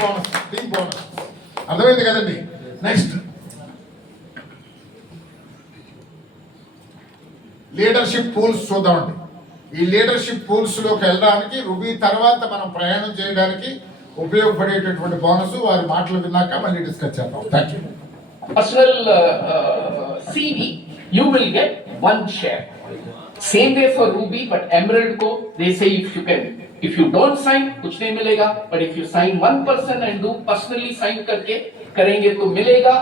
Bonus అర్థమైంది కదండి. Next leadership pools చూద్దామండి. ఈ లీడర్షిప్ పూల్స్లోకి వెళ్ళడానికి రుబీ తర్వాత మనం ప్రయాణం చేయడానికి ఉపయోగపడేటటువంటి బోనస్ వారి మాటలు విన్నాక మళ్ళీ డిస్కస్ చేద్దాం. Thank you. Personal CV, you will get 1 share. Same way for Ruby, but Emerald को they say if you don't sign कुछ नहीं मिलेगा, but if you sign 1% and do personally sign करके करेंगे तो मिलेगा.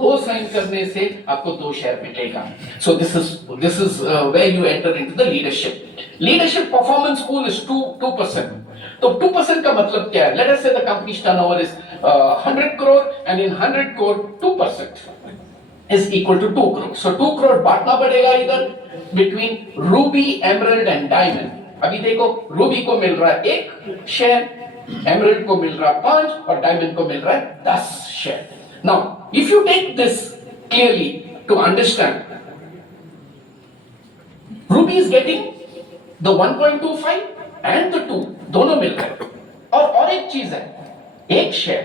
2 साइन करने से आपको 2 शेयर मिलेगा. So this is where you enter into the leadership. Leadership performance pool is 2%. तो 2% का मतलब क्या है? Let us say the company's turnover is 100 crore and in 100 crore 2% is equal to 2 crore. So 2 crore बांटना पड़ेगा इधर between Ruby, Emerald and Diamond. अभी देखो Ruby को मिल रहा है 1 शेयर, Emerald को मिल रहा है 5 और Diamond को मिल रहा है 10 share. Now, if you take this clearly to understand, Ruby is getting the 1.25 and the 2 दोनों मिल रहे हैं. और एक चीज है, एक share,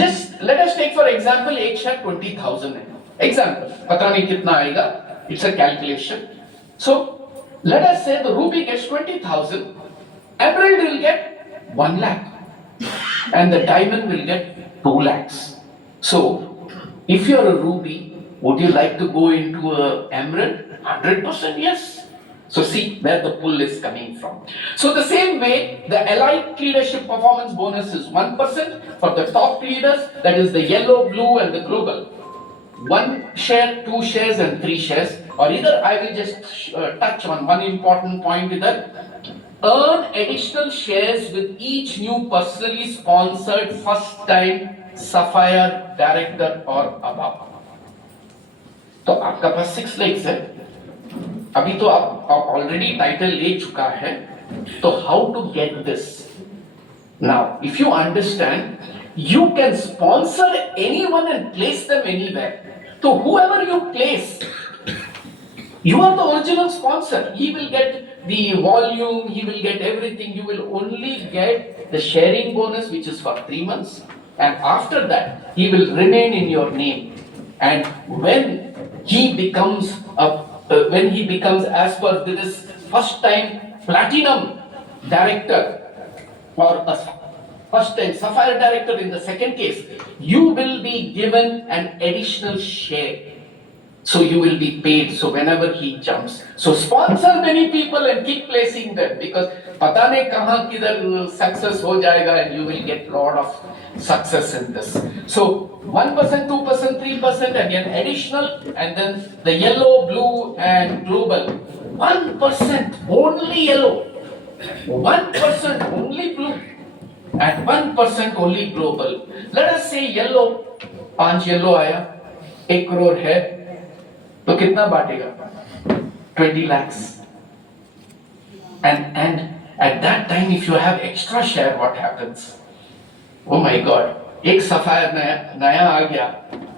just let us take for example एक शेयर 20,000 है. Example, पता नहीं कितना आएगा, it's a calculation. So let us say the Ruby gets 20,000, Emerald will get 1 lakh and the Diamond will get 2 lakhs. So if you are a Ruby, would you like to go into a Emerald? 100% yes. So see where the pull is coming from. So the same way, the elite leadership performance bonus is 1% for the top leaders, that is the yellow, blue and the global. 1 share, 2 shares and 3 shares. Or either I will just touch on one important point with that. Earn additional shares with each new personally sponsored first time Sapphire director or above. तो आपका पास 6 legs है. अभी तो आप already title ले चुका है, तो how to get this? Now if you understand, you can sponsor anyone and place them anywhere. So whoever you place, you are the original sponsor. He will get the volume, he will get everything. You will only get the sharing bonus, which is for 3 months, and after that he will remain in your name. And when he becomes as per this first time platinum director or a first time sapphire director in the second case, you will be given an additional share. So you will be paid. So whenever he jumps, so sponsor many people and keep placing them, because पता नहीं कहाँ किधर success हो जाएगा, and you will get lot of success in this. So 1%, 2%, 3% again additional, and then the yellow, blue and global. 1% only yellow, 1% only blue and 1% only global. Let us say yellow, 5 yellow आया, 1 crore है, तो कितना बांटेगा? 20 lakhs. And at that time, if you have extra share, what happens? Oh my God, एक sapphire नया आ गया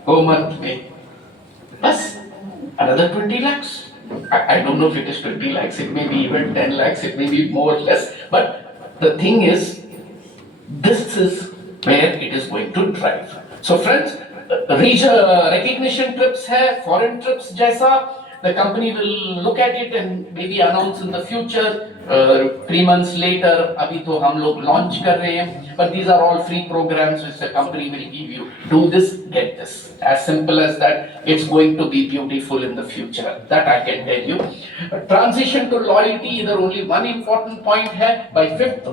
2 month में, बस another 20 lakhs. I don't know if it is 20 lakhs, it may be even 10 lakhs, it may be more or less. But the thing is, this is where it is going to drive. So friends, recognition trips hai, foreign trips jaisa, the company will look at it and maybe announce in the future, 3 months later. Abhi to hum log launch kar rahe hain, but these are all free programs which the company will give you. Do this, get this. As simple as that. It's going to be beautiful in the future, that I can tell you. Transition to loyalty, there only one important point hai. By 5th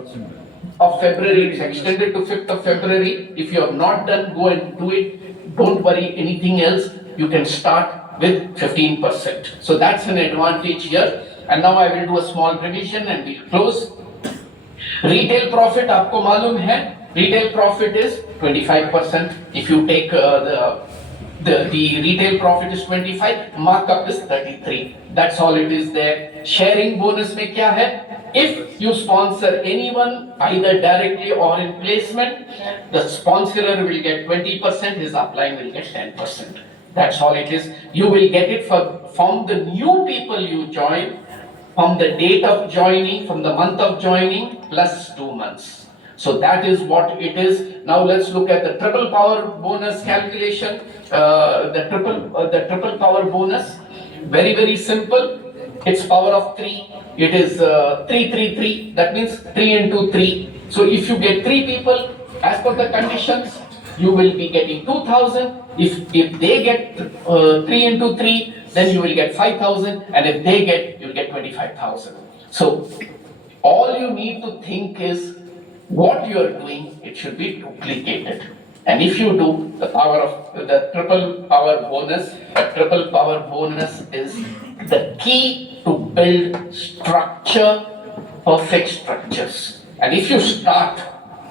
of February, it is extended to 5th of February. If you have not done, go and do it. Don't worry anything else. You can start with 15%. So that's an advantage here. And now I will do a small revision and we'll close. Retail profit, आपको मालूम है, retail profit is 25%. If you take the retail profit is 25, markup is 33. That's all it is there. Sharing bonus में क्या है? If you sponsor anyone either directly or in placement, the sponsorer will get 20%, his upline will get 10%. That's all it is. You will get it from the new people you join, from the date of joining, from the month of joining plus 2 months. So that is what it is. Now let's look at the triple power bonus calculation. The triple power bonus, very simple. It's power of 3. It is 3. That means 3 into 3. So if you get 3 people, as per the conditions, you will be getting 2,000. If they get 3 into 3, then you will get 5,000. And if they get, you'll get 25,000. So all you need to think is what you are doing, it should be duplicated. And if you do, the power of the triple power bonus, the triple power bonus is the key to build structure, perfect structures. And if you start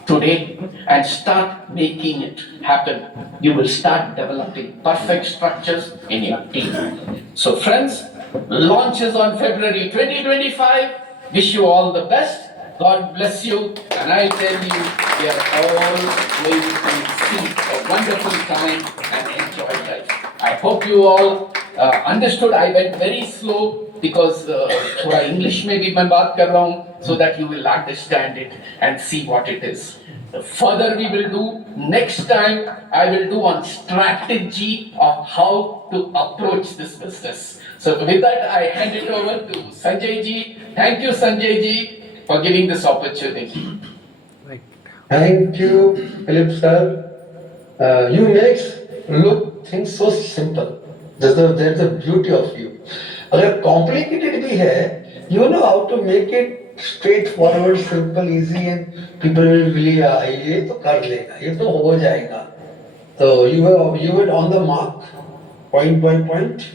today and start making it happen, you will start developing perfect structures in your team. So friends, launch is on February 2025. Wish you all the best. God bless you. And I tell you, we are all going to see a wonderful time and enjoy life. I hope you all understood. I went very slow because थोड़ा English में भी मैं बात कर रहा हूँ, so that you will understand it and see what it is. Further we will do next time. I will do on strategy of how to approach this business. So with that, I hand it over to Sanjay ji. Thank you, Sanjay ji, for giving this opportunity. Thank you, Philip sir. You make look things so simple. That's the beauty of you. अगर complicated भी है, you know how to make it straightforward, simple, easy, and people will believe ये तो कर लेगा, ये तो हो जाएगा. So you were on the mark, point by point,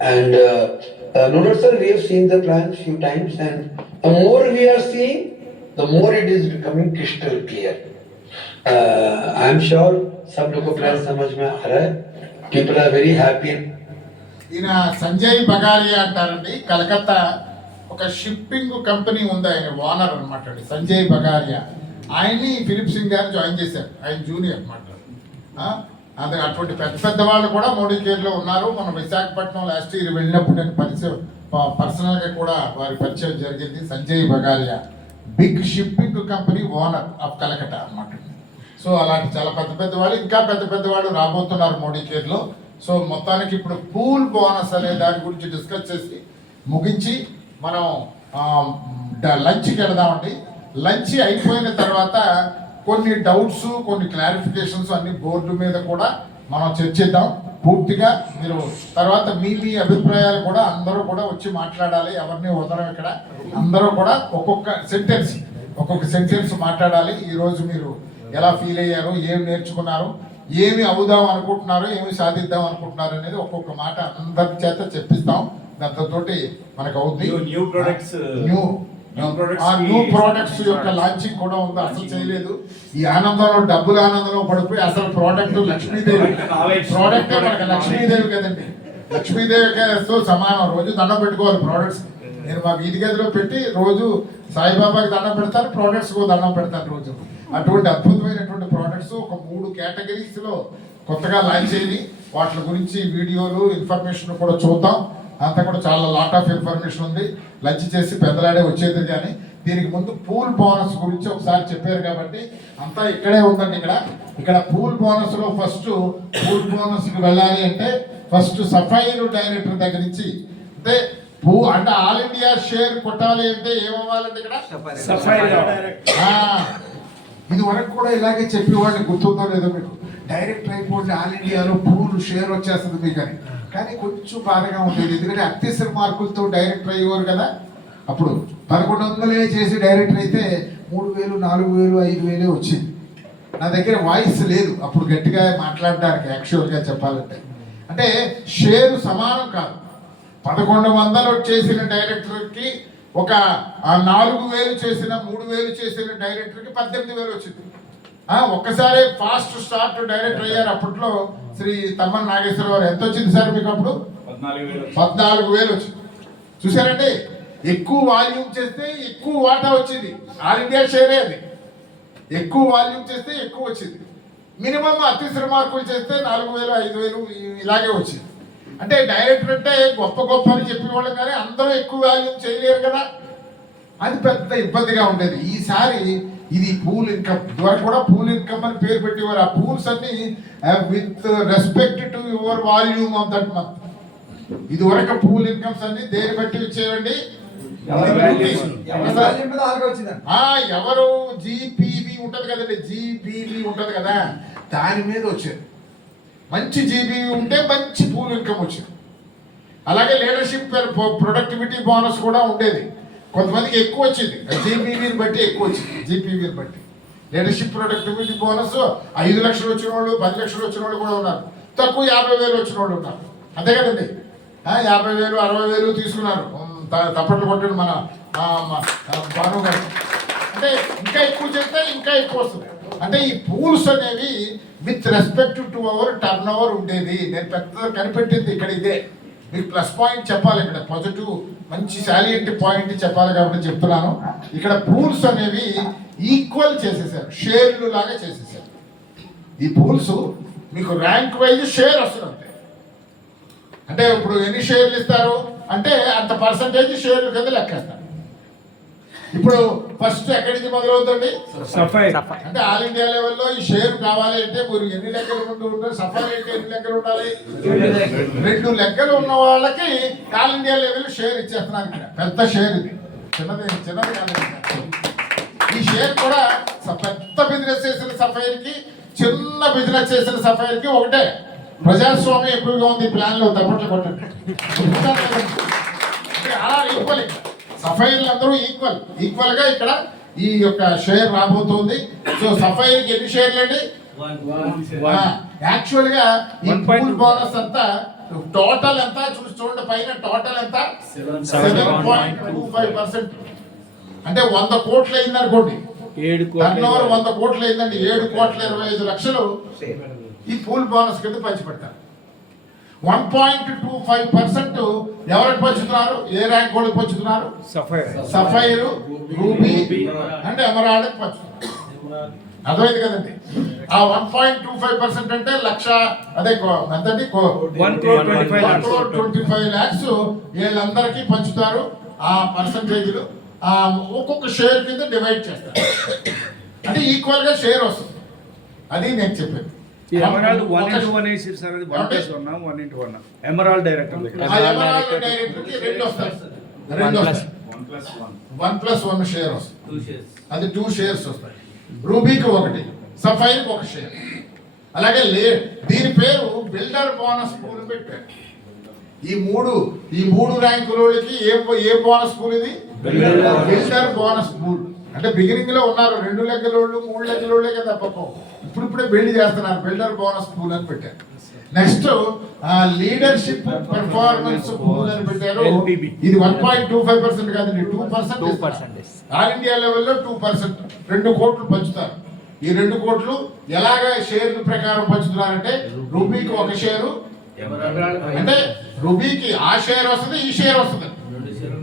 and no sir, we have seen the plan few times, and the more we are seeing, the more it is becoming crystal clear. I am sure सब लोगों को plan समझ में आ रहा है. People are very happy. ఈయన సంజయ్ బగారియా అంటారండి. కలకత్తా ఒక షిప్పింగ్ కంపెనీ ఉంది, ఆయన ఓనర్ అనమాట అండి సంజయ్ బగారియా. ఆయన్ని ఫిలిప్ సింగ్ గారు జాయిన్ చేశారు, ఆయన జూనియర్ అనమాట. అదే అటువంటి పెద్ద వాళ్ళు కూడా మోడీ కేర్లో ఉన్నారు. మనం విశాఖపట్నం లాస్ట్ ఇయర్ వెళ్ళినప్పుడు నేను పర్సనల్గా కూడా వారి పరిచయం జరిగింది. Sanjay Bagaria big shipping company owner of Calcutta అనమాట. సో అలాంటి చాలా పెద్ద వాళ్ళు, ఇంకా పెద్ద వాళ్ళు రాబోతున్నారు మోడీ కేర్లో. సో మొత్తానికి ఇప్పుడు పూల్ బోనస్ అనే దాని గురించి డిస్కస్ చేసి ముగించి మనం లంచ్కి వెళదామండి. లంచ్ అయిపోయిన తర్వాత కొన్ని డౌట్స్, కొన్ని క్లారిఫికేషన్స్ అన్ని బోర్డు మీద కూడా మనం చర్చిద్దాం పూర్తిగా. మీరు తర్వాత మీ అభిప్రాయాలు కూడా అందరూ కూడా వచ్చి మాట్లాడాలి, ఎవరిని వదలం. ఇక్కడ అందరూ కూడా ఒక్కొక్క సెంటెన్స్ మాట్లాడాలి. ఈరోజు మీరు ఎలా ఫీల్ అయ్యారు, ఏం నేర్చుకున్నారు, ఏమి అవుదాం అనుకుంటున్నారు, ఏమి సాధిద్దాం అనుకుంటున్నారు అనేది ఒక్కొక్క మాట అందరి చేత చెప్పిస్తాం. దాంతో మనకు అవుద్ది. న్యూ ప్రోడక్ట్స్ యొక్క లాంచింగ్ కూడా ఉంది. అసలు చేయలేదు. ఈ ఆనందంలో, డబ్బుల ఆనందంలో పడిపోయి అసలు ప్రోడక్ట్ లక్ష్మీదేవి ప్రోడక్టే మనకి లక్ష్మీదేవి కదండి. లక్ష్మీదేవితో సమానం. రోజు దండం పెట్టుకోవాలి ప్రోడక్ట్స్. నేను మా వీధి గదిలో పెట్టి రోజు సాయిబాబాకి దండం పెడతాను, ప్రోడక్ట్స్కు దండం పెడతాను రోజు. అటువంటి అద్భుతమైనటువంటి ప్రోడక్ట్స్ ఒక 3 కేటగిరీస్లో కొత్తగా లాంచ్ అయ్యి వాటి గురించి వీడియోలు, ఇన్ఫర్మేషన్ కూడా చూద్దాం. అంతా కూడా చాలా లాట్ ఆఫ్ ఇన్ఫర్మేషన్ ఉంది. లంచ్ చేసి పెద్దలాడే వచ్చేది. కానీ దీనికి ముందు పూల్ బోనస్ గురించి ఒకసారి చెప్పారు కాబట్టి అంతా ఇక్కడే ఉందండి. ఇక్కడ పూల్ బోనస్లో ఫస్ట్ పూల్ బోనస్కి వెళ్ళాలి అంటే ఫస్ట్ సఫైర్ డైరెక్టర్ దగ్గర నుంచి అంటే ఆల్ ఇండియా షేర్ కొట్టాలి అంటే ఏమవ్వాలంటే ఇక్కడ ఇది వరకు కూడా ఇలాగే చెప్పేవాడిని, గుర్తుందో లేదో మీకు. డైరెక్ట్ అయిపోయింది ఆల్ ఇండియాలో పూల్ షేర్ వచ్చేస్తుంది మీకు అని. కానీ కొంచెం బాధగా ఉండేది, ఎందుకంటే అత్యవసర మార్కులతో డైరెక్టర్ అయ్యేవారు కదా. అప్పుడు 1100 చేసి డైరెక్టర్ అయితే 3000, 4000, 5000 వచ్చింది. నా దగ్గర వాయిస్ లేదు అప్పుడు గట్టిగా మాట్లాడడానికి. యాక్చువల్గా చెప్పాలంటే అంటే షేరు సమానం కాదు. 1100 చేసిన డైరెక్టర్కి ఒక 4000 చేసిన, 3000 చేసిన డైరెక్టర్కి 18,000 వచ్చింది. ఒక్కసారి ఫాస్ట్ స్టార్ట్ డైరెక్టర్ అయ్యారు అప్పట్లో శ్రీ తమ్మన్ నాగేశ్వరరావు. ఎంత వచ్చింది సార్ మీకు అప్పుడు? 14,000 వచ్చింది. చూసారండి, ఎక్కువ వాల్యూమ్ చేస్తే ఎక్కువ వాటా వచ్చింది. ఆల్ ఇండియా షేరే అది. ఎక్కువ వాల్యూమ్ చేస్తే ఎక్కువ వచ్చింది. మినిమం అత్యవసర మార్కులు చేస్తే 4,000, 5,000 ఇలాగే వచ్చింది. అంటే డైరెక్టర్ అంటే గొప్ప అని చెప్పేవాళ్ళు, కానీ అందరూ ఎక్కువ వాల్యూమ్ చేయలేరు కదా. అది పెద్ద ఇబ్బందిగా ఉండేది. ఈసారి ఇది పూల్ ఇన్కమ్. ఇదివరకు కూడా పూల్ ఇన్కమ్ అని పేరు పెట్టేవారు. ఆ పూల్స్ అన్ని with respect to your volume of that month. ఇదివరకు పూల్ ఇన్కమ్స్ అన్ని దేని బట్టి వచ్చేవండి? ఎవరు జీపీవి ఉంటది కదండి, జీబీవి ఉంటది కదా, దాని మీద వచ్చేది. మంచి జీబీవి ఉంటే మంచి పూల్ ఇన్కమ్ వచ్చేది. అలాగే లీడర్షిప్ ప్రొడక్టివిటీ బోనస్ కూడా ఉండేది. కొంతమందికి ఎక్కువ వచ్చింది, జీపీవీని బట్టి ఎక్కువ వచ్చింది. జీపీవీని బట్టి లీడర్షిప్ ప్రొడక్టివిటీ బోనస్ 5 లక్షలు వచ్చిన వాళ్ళు, 10 లక్షలు వచ్చిన వాళ్ళు కూడా ఉన్నారు. తక్కువ 50,000 వచ్చిన వాళ్ళు ఉన్నారు. అంతే కదండి. 50,000, 60,000 తీసుకున్నారు. తప్పట్లు కొట్టాడు మన భాను గారు. అంటే ఇంకా ఎక్కువ చేస్తే ఇంకా ఎక్కువ వస్తుంది. అంటే ఈ పూల్స్ అనేవి with respect to our turn over ఉండేది. నేను పెద్ద కనిపెట్టింది ఇక్కడ ఇదే. మీకు ప్లస్ పాయింట్ చెప్పాలి, ఇక్కడ పాజిటివ్ మంచి శాలియంట్ పాయింట్ చెప్పాలి కాబట్టి చెప్తున్నాను. ఇక్కడ పూల్స్ అనేవి ఈక్వల్ చేసేసారు, షేర్లు లాగా చేసేసారు. ఈ పూల్స్ మీకు ర్యాంక్ వైజ్ షేర్ వస్తుంది అంతే. అంటే ఇప్పుడు ఎన్ని షేర్లు ఇస్తారు అంటే అంత పర్సంటేజ్ షేర్ల కింద లెక్కేస్తారు. ఇప్పుడు ఫస్ట్ ఎక్కడి నుంచి మొదలవుతుంది? అంటే ఆల్ ఇండియా లెవెల్లో ఈ షేర్ కావాలి అంటే మీరు ఎన్ని లెక్కలు ఉంటుంటారు? సఫారీ అంటే ఎన్ని లెక్కలు ఉండాలి? 2 లెక్కలు ఉన్న వాళ్ళకి ఆల్ ఇండియా లెవెల్ షేర్ ఇచ్చేస్తున్నారు. ఇక్కడ పెద్ద షేర్ ఇది, చిన్నది కాదు. ఈ షేర్ కూడా పెద్ద బిజినెస్ చేసిన సఫైర్కి, చిన్న బిజినెస్ చేసిన సఫైర్కి ఒకటే. ప్రజాస్వామ్యం ఎక్కువగా ఉంది ప్లాన్ లో. తప్పట్లు కొట్టండి. అలా ఈక్వల్, సఫైర్లు అందరూ ఈక్వల్ గా ఇక్కడ ఈ యొక్క షేర్ రాబోతుంది. సో సఫైర్కి ఎన్ని షేర్లు అండి? యాక్చువల్ గా ఈ పూల్ బోనస్ అంతా టోటల్ ఎంత చూడండి, పైన టోటల్ ఎంత? 7.25%. అంటే 100 కోట్లు అయింది అనుకోండి. టర్న్ ఓవర్ 100 కోట్లు అయిందండి. 7,25,00,000 ఈ పూల్ బోనస్ కింద పంచిపెట్టారు. 1.25% ఎవరికి పంచుతున్నారు? ఏ ర్యాంక్ వాళ్ళకి పంచుతున్నారు? సఫైర్, రూబీ అండ్ ఎమరాల్డ్ పంచుతున్నారు. అర్థమైంది కదండి. ఆ 1.25% అంటే లక్ష, అదే ఎంతండి? 1,25,00,000 వీళ్ళందరికీ పంచుతారు. ఆ పర్సంటేజ్లు ఒక్కొక్క షేర్ కింద డివైడ్ చేస్తారు. అంటే ఈక్వల్ గా షేర్ వస్తుంది. అది నేను చెప్పాను. ఎమరాల్డ్ 1:1 వేసారు సార్. అది 1+1 1:1. ఎమరాల్డ్ డైరెక్టర్ దగ్గర 2 వస్తాయి. 1+1 షేర్ వస్తుంది. అది 2 షేర్స్ వస్తాయి. రూబీకి 1, సఫైర్కి 1 షేర్. అలాగే దీని పేరు బిల్డర్ బోనస్ పూల్ పెట్టారు. ఈ మూడు ర్యాంకులకి ఏ బోనస్ పూల్ ఇది? Builder bonus pool. అంటే బిగినింగ్ లో ఉన్నారు 2 లెక్కలోళ్ళు 3 లెక్కలోళ్ళే కదా పక్కం. ఇప్పుడిప్పుడే బిల్డ్ చేస్తున్నారు. బిల్డర్ బోనస్ పూల్ అని పెట్టారు. నెక్స్ట్ లీడర్షిప్ పెర్ఫార్మెన్స్ పూల్ అని పెట్టారు. ఇది 1.25% కాదండి, 2%. ఆల్ ఇండియా లెవెల్లో 2%, 2 కోట్లు పంచుతారు. ఈ 2 కోట్లు ఎలాగ షేర్ల ప్రకారం పంచుతున్నారంటే రూబీకి 1 షేరు, అంటే రూబీకి ఆ షేర్ వస్తుంది, ఈ షేర్ వస్తుంది.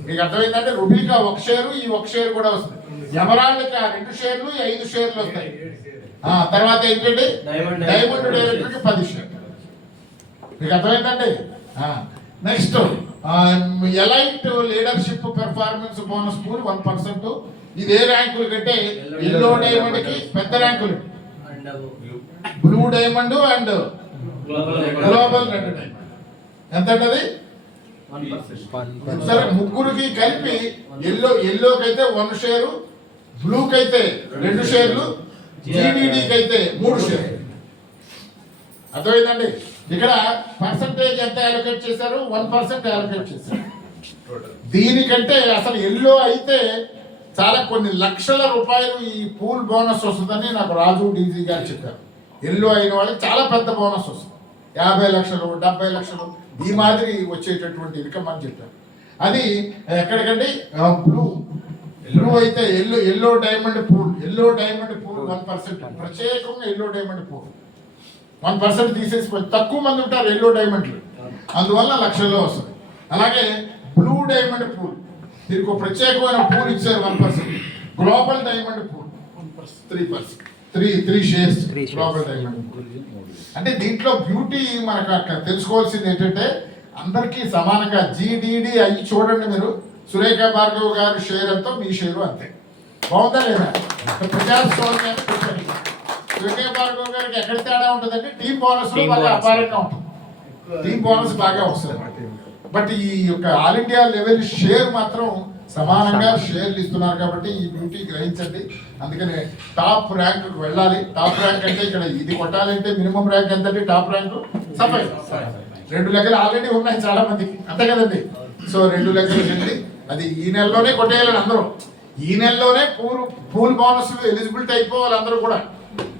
మీకు అర్థమైందంటే రూబీకి 1 షేరు, ఈ 1 షేర్ కూడా వస్తుంది. ఎమరాల్డ్కి 2 షేర్లు, 5 షేర్లు వస్తాయి. తర్వాత ఏంటంటే డైమండ్ డైరెక్టర్కి 10 షేర్లు. మీకు అర్థమైందండి. Next elite leadership performance bonus pool 1%. ఇది ఏ ర్యాంకులు కంటే ఎల్లో డైమండ్ కి పెద్ద ర్యాంకులు, blue diamond and global red diamond. ఎంత అంటది? సరే, ముగ్గురికి కలిపి ఎల్లోకి అయితే 1 షేరు, బ్లూకి అయితే 2 షేర్లు, జీడీడీకి అయితే 3 షేర్లు. అర్థమైందండి. ఇక్కడ పర్సంటేజ్ ఎంత అలొకేట్ చేశారు? 1% అలొకేట్ చేశారు. దీనికంటే అసలు ఎల్లో అయితే చాలా కొన్ని లక్షల రూపాయలు ఈ పూల్ బోనస్ వస్తుందని నాకు రాజు డీజీ గారు చెప్పారు. ఎల్లో అయిన వాళ్ళకి చాలా పెద్ద బోనస్ వస్తుంది. 50 లక్షలు, 70 లక్షలు ఈ మాదిరి వచ్చేటటువంటి ఇన్కమ్ అని చెప్పారు. అది ఎక్కడికండి? బ్లూ అయితే ఎల్లో డైమండ్ పూల్ 1%. ప్రత్యేకంగా ఎల్లో డైమండ్ పూల్ 1% తీసేసి తక్కువ మంది ఉంటారు ఎల్లో డైమండ్లు, అందువల్ల లక్షల్లో వస్తుంది. అలాగే బ్లూ డైమండ్ పూల్, దీనికి ఒక ప్రత్యేకమైన పూల్ ఇచ్చారు 1%. Global diamond pool 3%, 3 shares global diamond pool. అంటే దీంట్లో బ్యూటీ మనకు అక్కడ తెలుసుకోవాల్సింది ఏంటంటే అందరికీ సమానంగా జీడీడీ అయ్యి చూడండి మీరు. సురేఖ భార్గవ్ గారి షేర్ ఎంతో మీ షేరు అంతే. బాగుందా లేదా? ప్రజాస్వామ్యాన్ని పెట్టారు. విజయ భార్గవ్ గారికి ఎక్కడ తేడా ఉంటుందంటే టీం బోనస్ లో బాగా అపారంగా ఉంటుంది. టీం బోనస్ బాగా వస్తుంది. బట్ ఈ యొక్క ఆల్ ఇండియా లెవెల్ షేర్ మాత్రం సమానంగా షేర్లు ఇస్తున్నారు కాబట్టి ఈ బ్యూటీ గ్రహించండి. అందుకని టాప్ ర్యాంక్ వెళ్ళాలి. టాప్ ర్యాంక్ అంటే ఇక్కడ ఇది కొట్టాలంటే మినిమం ర్యాంక్ ఎంతంటే టాప్ ర్యాంక్ సఫై 2 లెక్కలు ఆల్రెడీ ఉన్నాయి చాలా మందికి, అంతే కదండి. సో 2 లెక్కలు చెంది అది ఈ నెలలోనే కొట్టేయాలని అందరూ, ఈ నెలలోనే పూల్ బోనస్ ఎలిజిబిలిటీ అయిపోవాలి అందరూ కూడా.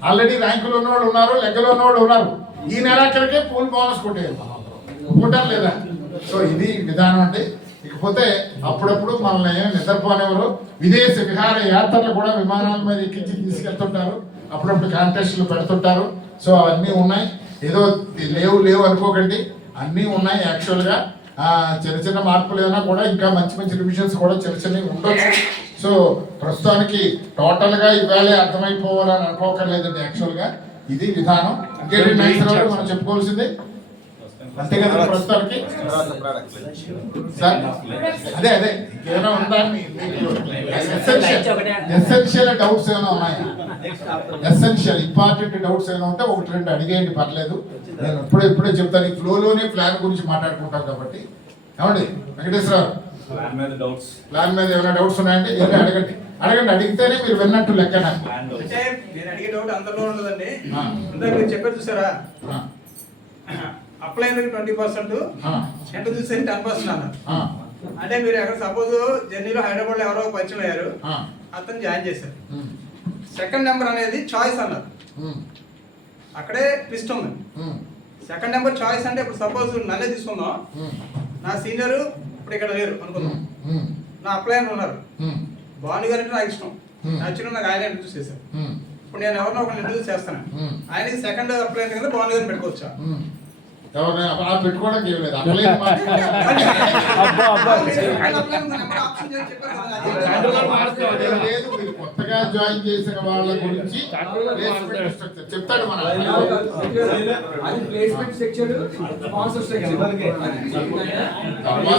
ఆల్రెడీ ర్యాంకులు ఉన్నవాళ్ళు ఉన్నారు, లెక్కలు ఉన్నవాళ్ళు ఉన్నారు. ఈ నెలాఖరికే పూల్ బోనస్ కొట్టేయాలి మనం అందరం, ఒప్పుకుంటారు లేదా? సో ఇది విధానం అండి. ఇకపోతే అప్పుడప్పుడు మనల్ని నిద్రపోనేవారు. విదేశ విహార యాత్రలు కూడా విమానాల మీద ఎక్కించి తీసుకెళ్తుంటారు, అప్పుడప్పుడు కాంటెస్ట్లు పెడుతుంటారు. సో అవన్నీ ఉన్నాయి, ఏదో లేవు అనుకోకండి, అన్నీ ఉన్నాయి. యాక్చువల్గా చిన్న చిన్న మార్పులు ఏమైనా కూడా ఇంకా మంచి మంచి రివిజన్స్ కూడా చిన్న చిన్నవి ఉండొచ్చు. సో ప్రస్తుతానికి టోటల్గా ఇవాళ అర్థమైపోవాలని అనుకోకర్లేదండి. యాక్చువల్గా ఇది విధానం. ఇంకేంటి నైస్ రోజు మనం చెప్పుకోవాల్సింది అంతే కదా ప్రస్తుతానికి. సార్ అదే ఏమైనా ఉందా ఎసెన్షియల్ డౌట్స్ ఏమైనా ఉన్నాయా? ఎసెన్షియల్ ఇంపార్టెంట్ డౌట్స్ ఏమైనా ఉంటే 1-2 అడిగేయండి, పర్లేదు. నేను ఇప్పుడే చెప్తాను. ఈ ఫ్లోలోనే ప్లాన్ గురించి మాట్లాడుకుంటాం కాబట్టి. ఏమండి వెంకటేశ్వరరావు, ప్లాన్ మీద ఏమైనా డౌట్స్ ఉన్నాయండి? ఏమైనా అడగండి. అడిగితేనే మీరు విన్నట్టు లెక్క. అంటే నేను అడిగే డౌట్ అందరిలో ఉండదండి. మీరు చెప్పారు చూసారా, అప్లై 20%, ఇంట్రడ్యూస్ 10% అన్నారు. అంటే మీరు ఎక్కడ సపోజ్ జర్నీలో హైదరాబాద్ లో ఎవరో పరిచయం అయ్యారు, అతను జాయిన్ చేశారు. సెకండ్ నెంబర్ అనేది చాయిస్ అన్నారు, అక్కడే ట్విస్ట్ ఉంది. సెకండ్ నెంబర్ చాయిస్ అంటే ఇప్పుడు సపోజ్ నన్నే తీసుకుందాం, నా సీనియర్ ఇప్పుడు ఇక్కడ లేరు అనుకుందాం, నా అప్లైయర్ ఉన్నారు, భాను గారు అంటే నాకు ఇష్టం, యాక్చువల్గా నాకు ఆయన ఇంట్రడ్యూస్ చేశారు. ఇప్పుడు నేను ఎవరినో ఒకరిని ఇంట్రడ్యూస్ చేస్తాను, ఆయనకి సెకండ్ అప్లైయర్ కింద భాను గారిని పెట్టుకోవచ్చా? పెట్టుకోవడానికి ఏం లేదు. మీరు కొత్తగా జాయిన్ చేసిన వాళ్ళ గురించి చెప్తాడు మన తర్వాత